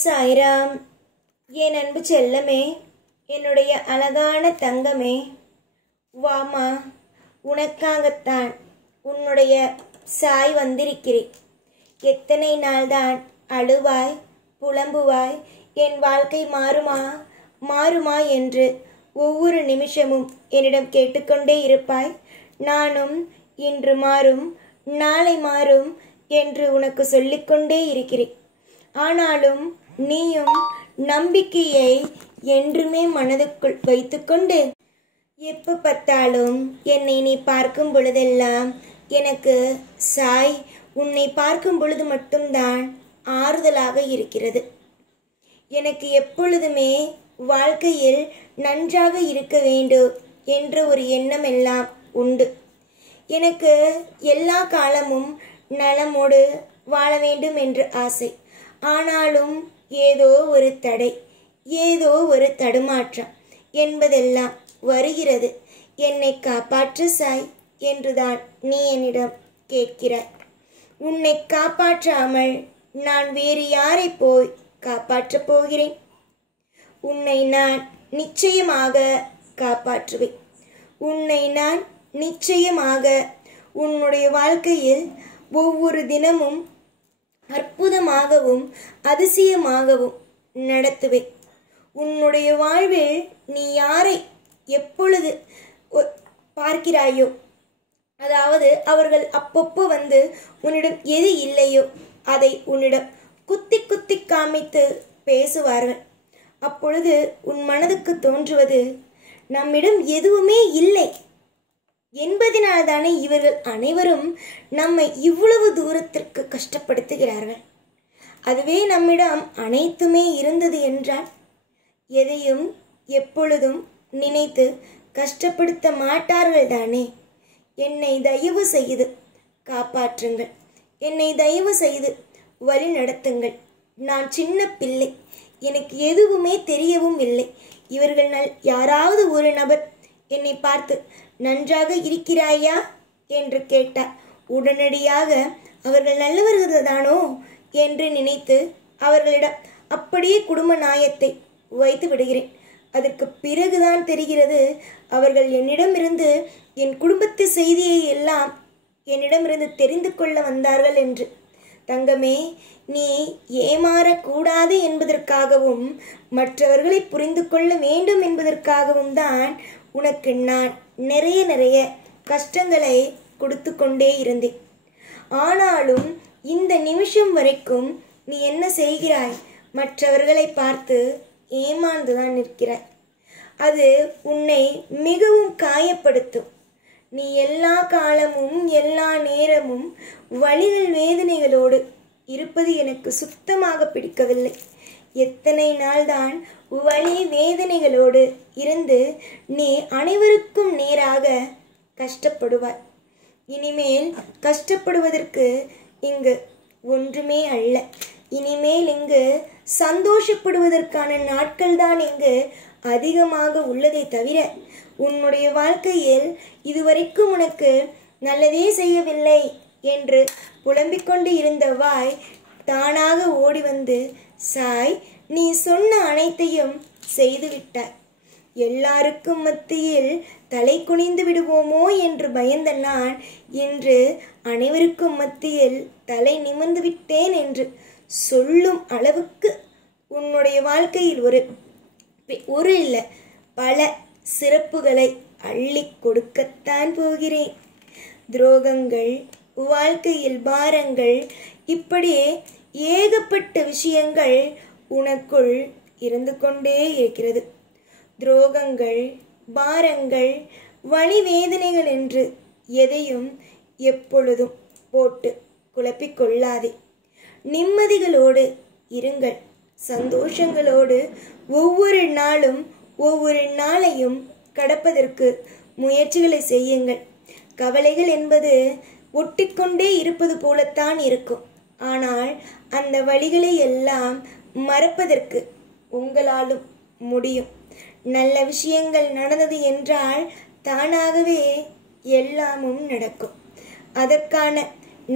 சாய்ராம். என் அன்பு செல்லமே, என்னுடைய அழகான தங்கமே, வாமா, உனக்காகத்தான் உன்னுடைய சாய் வந்திருக்கிறேன். எத்தனை நாள்தான் அழுவாய், புலம்புவாய், என் வாழ்க்கை மாறுமா மாறுமா என்று ஒவ்வொரு நிமிஷமும் என்னிடம் கேட்டுக்கொண்டே இருப்பாய். நானும் இன்று மாறும், நாளை மாறும் என்று உனக்கு சொல்லிக்கொண்டே இருக்கிறேன். ஆனாலும் நீயும் நம்பிக்கையை என்றுமே மனதுக்குள் வைத்துக்கொண்டு எப்போ பார்த்தாலும் என்னை நீ பார்க்கும் பொழுதெல்லாம் எனக்கு சாய், உன்னை பார்க்கும் பொழுது மட்டும்தான் ஆறுதலாக இருக்கிறது. எனக்கு எப்பொழுதுமே வாழ்க்கையில் நன்றாக இருக்க வேண்டும் என்ற ஒரு எண்ணம் எல்லாம் உண்டு. எனக்கு எல்லா காலமும் நலமோடு வாழ வேண்டும் என்ற ஆசை. ஆனாலும் ஏதோ ஒரு தடை, ஏதோ ஒரு தடுமாற்றம் என்பதெல்லாம் வருகிறது. என்னை காப்பாற்று சாய் என்றுதான் நீ என்னிடம் கேட்கிறாய். உன்னை காப்பாற்றாமல் நான் வேறு யாரை போய் காப்பாற்றப் போகிறேன்? உன்னை நான் நிச்சயமாக காப்பாற்றுவேன். உன்னை நான் நிச்சயமாக உன்னுடைய வாழ்க்கையில் ஒவ்வொரு தினமும் அற்புதமாகவும் அதிசயமாகவும் நடத்துவேன். உன்னுடைய வாழ்வில் நீ யாரை எப்பொழுது பார்க்கிறாயோ, அதாவது அவர்கள் அப்பப்போ வந்து உன்னிடம் எது இல்லையோ அதை உன்னிடம் குத்தி குத்தி காமித்து பேசுவார்கள். அப்பொழுது உன் மனதுக்கு தோன்றுவது, நம்மிடம் எதுவுமே இல்லை என்பதினால்தானே இவர்கள் அனைவரும் நம்மை இவ்வளவு தூரத்திற்கு கஷ்டப்படுத்துகிறார்கள். அதுவே நம்மிடம் அனைத்துமே இருந்தது என்றால் எதையும் எப்பொழுதும் நினைத்து கஷ்டப்படுத்த மாட்டார்கள் தானே. என்னை தயவு செய்து காப்பாற்றுங்கள், என்னை தயவு செய்து வழி நடத்துங்கள். நான் சின்ன பிள்ளை, எனக்கு எதுவுமே தெரியவும் இல்லை. இவர்கள் யாராவது ஒரு நபர் என்னை பார்த்து நன்றாக இருக்கிறாயா என்று கேட்டார், உடனடியாக அவர்கள் நல்லவர்கள் தானோ என்று நினைத்து அவர்களிடம் அப்படியே குடும்ப நாயத்தை வைத்து விடுகிறேன். அதற்கு பிறகுதான் தெரிகிறது அவர்கள் என்னிடமிருந்து என் குடும்பத்து செய்தியை எல்லாம் என்னிடமிருந்து தெரிந்து கொள்ள வந்தார்கள் என்று. தங்கமே, நீ ஏமாறக்கூடாது என்பதற்காகவும் மற்றவர்களை புரிந்து கொள்ள வேண்டும் என்பதற்காகவும் தான் உனக்கு நான் நிறைய கஷ்டங்களை கொடுத்து கொண்டே இருந்தேன். ஆனாலும் இந்த நிமிஷம் வரைக்கும் நீ என்ன செய்கிறாய்? மற்றவர்களை பார்த்து ஏமாந்துதான் நிற்கிறாய். அது உன்னை மிகவும் காயப்படுத்தும். நீ எல்லா காலமும் எல்லா நேரமும் வலிகள் வேதனைகளோடு இருப்பது எனக்கு சுத்தமாக பிடிக்கவில்லை. எத்தனை நாள்தான் வலி வேதனைகளோடு இருந்து நீ அனைவருக்கும் நேராக கஷ்டப்படுவாய். இனிமேல் கஷ்டப்படுவதற்கு இங்கு ஒன்றுமே அல்ல. இனிமேல் இங்கு சந்தோஷப்படுவதற்கான நாட்கள் தான் இங்கு அதிகமாக உள்ளதை தவிர உன்னுடைய வாழ்க்கையில் இதுவரைக்கும் உனக்கு நல்லதே செய்யவில்லை என்று புலம்பிக் கொண்டு இருந்த வாய் தானாக ஓடி வந்து, சாய், நீ சொன்ன அனைத்தையும் செய்துவிட்டாய். எல்லாருக்கும் மத்தியில் தலை குனிந்து விடுவோமோ என்று பயந்த நான் இன்று அனைவருக்கும் மத்தியில் தலை நிமிர்ந்து விட்டேன் என்று சொல்லும் அளவுக்கு உன்னுடைய வாழ்க்கையில் ஒரு இல்லை பல சிறப்புகளை அள்ளி கொடுக்கத்தான் போகிறேன். துரோகங்கள், வாழ்க்கையில் பாரங்கள், இப்படியே ஏகப்பட்ட விஷயங்கள் உனக்குள் இருந்து கொண்டே இருக்கிறது. துரோகங்கள், பாரங்கள், வலி வேதனைகள் என்று எதையும் எப்பொழுதும் போட்டு குழப்பிக்கொள்ளாதே. நிம்மதிகளோடு இருங்கள். சந்தோஷங்களோடு ஒவ்வொரு நாளும் ஒவ்வொரு நாளையும் கடப்பதற்கு முயற்சிகளை செய்யுங்கள். கவலைகள் என்பது ஒட்டிக்கொண்டே இருப்பது போலத்தான் இருக்கும். ஆனால் அந்த வழிகளை எல்லாம் மறப்பதற்கு உங்களாலும் முடியும். நல்ல விஷயங்கள் நடந்தது என்றால் தானாகவே எல்லாமும் நடக்கும். அதற்கான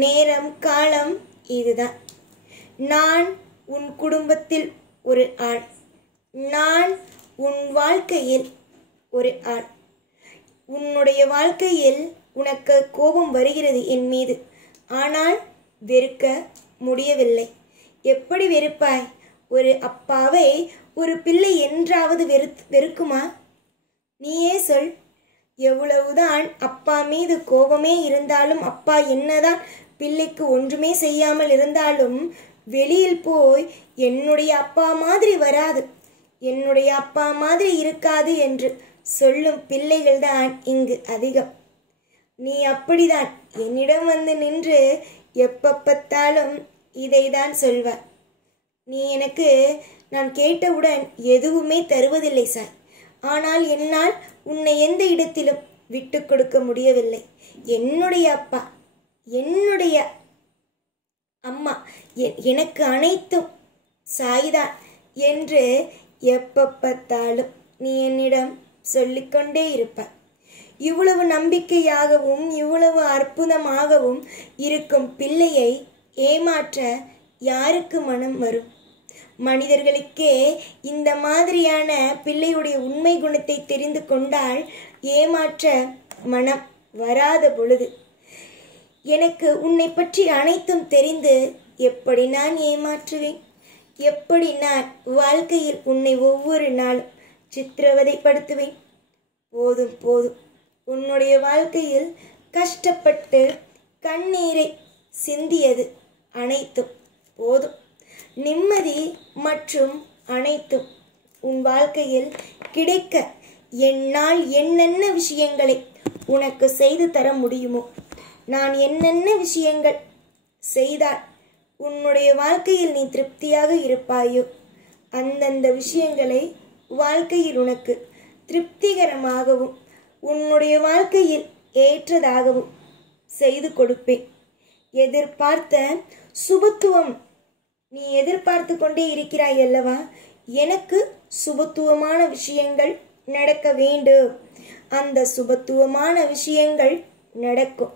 நேரம் காலம் இதுதான். நான் உன் குடும்பத்தில் ஒரு ஆள், நான் உன் வாழ்க்கையில் ஒரு ஆள். உன்னுடைய வாழ்க்கையில் உனக்கு கோபம் வருகிறது என் மீது, ஆனால் வெறுக்க முடியவில்லை. எப்படி வெறுப்பாய்? ஒரு அப்பாவை ஒரு பிள்ளை என்றாவது வெறுக்குமா? நீயே சொல். எவ்வளவுதான் அப்பா மீது கோபமே இருந்தாலும், அப்பா என்னதான் பிள்ளைக்கு ஒன்றுமே செய்யாமல் இருந்தாலும், வெளியில் போய் என்னுடைய அப்பா மாதிரி வராது, என்னுடைய அப்பா மாதிரி இருக்காது என்று சொல்லும் பிள்ளைகள்தான் இங்கு அதிகம். நீ அப்படிதான் என்னிடம் வந்து நின்று எப்ப பார்த்தாலும் இதைதான் சொல்வார். நீ எனக்கு நான் கேட்டவுடன் எதுவுமே தருவதில்லை சாய். ஆனால் என்னால் உன்னை எந்த இடத்திலும் விட்டு கொடுக்க முடியவில்லை. என்னுடைய அப்பா, என்னுடைய அம்மா, எனக்கு அனைத்தும் சாய்தான் என்று எப்ப பார்த்தாலும் நீ என்னிடம் சொல்லிக்கொண்டே இருப்பாய். இவ்வளவு நம்பிக்கையாகவும் இவ்வளவு அற்புதமாகவும் இருக்கும் பிள்ளையை ஏமாற்ற யாருக்கு மனம் வரும்? மனிதர்களுக்கே இந்த மாதிரியான பிள்ளையுடைய உண்மை குணத்தை தெரிந்து கொண்டால் ஏமாற்ற மனம் வராத பொழுது, எனக்கு உன்னை பற்றி அனைத்தும் தெரிந்து எப்படி நான் ஏமாற்றுவேன்? எப்படி நான் வாழ்க்கையில் உன்னை ஒவ்வொரு நாளும் சித்திரவதைப்படுத்துவேன்? போதும் போதும், உன்னுடைய வாழ்க்கையில் கஷ்டப்பட்டு கண்ணீரை சிந்தியது அனைத்தும் போதும். நிம்மதி மற்றும் அனைத்தும் உன் வாழ்க்கையில் கிடைக்க என்னால் என்னென்ன விஷயங்களை உனக்கு செய்து தர முடியுமோ, நான் என்னென்ன விஷயங்கள் செய்தால் உன்னுடைய வாழ்க்கையில் நீ திருப்தியாக இருப்பாயோ, அந்தந்த விஷயங்களை வாழ்க்கையில் உனக்கு திருப்திகரமாகவும் உன்னுடைய வாழ்க்கையில் ஏற்றதாகவும் செய்து கொடுப்பேன். எதிர்பார்த்த சுபத்துவம் நீ எதிர்பார்த்து கொண்டே இருக்கிறாய் அல்லவா? எனக்கு சுபத்துவமான விஷயங்கள் நடக்க வேண்டும். அந்த சுபத்துவமான விஷயங்கள் நடக்கும்.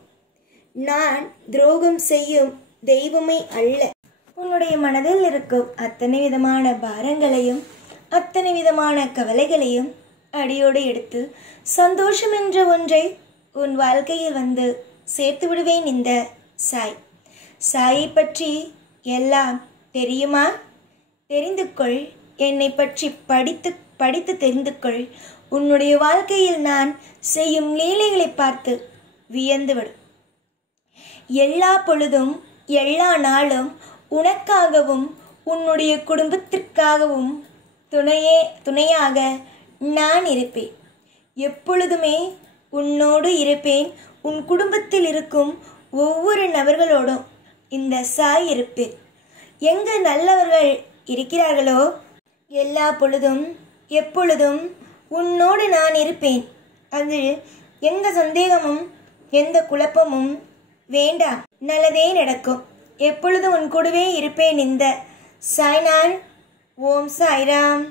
நான் துரோகம் செய்யும் தெய்வமே அல்ல. உன்னுடைய மனதில் இருக்கும் அத்தனை விதமான பாரங்களையும் அத்தனை விதமான கவலைகளையும் அடியோடு எடுத்து சந்தோஷம் என்ற ஒன்றை உன் வாழ்க்கையில் வந்து சேர்த்து விடுவேன். இந்த சாய், சாயை பற்றி எல்லாம் தெரியுமா? தெரிந்து கொள். என்னை பற்றி படித்து தெரிந்து கொள். உன்னுடைய வாழ்க்கையில் நான் செய்யும் லீலைகளை பார்த்து வியந்துவிடும். எல்லா பொழுதும் எல்லா நாளும் உனக்காகவும் உன்னுடைய குடும்பத்திற்காகவும் துணையாக நான் இருப்பேன். எப்பொழுதுமே உன்னோடு இருப்பேன். உன் குடும்பத்தில் இருக்கும் ஒவ்வொரு நபர்களோடும் இந்த சாய் இருப்பேன். எங்கு நல்லவர்கள் இருக்கிறார்களோ எல்லா பொழுதும் எப்பொழுதும் உன்னோடு நான் இருப்பேன். அது எந்த சந்தேகமும் எந்த குழப்பமும் வேண்டாம். நல்லதே நடக்கும். எப்பொழுதும் உன் கூடவே இருப்பேன். இந்த சாய்நாள். ஓம் சாய்ராம்.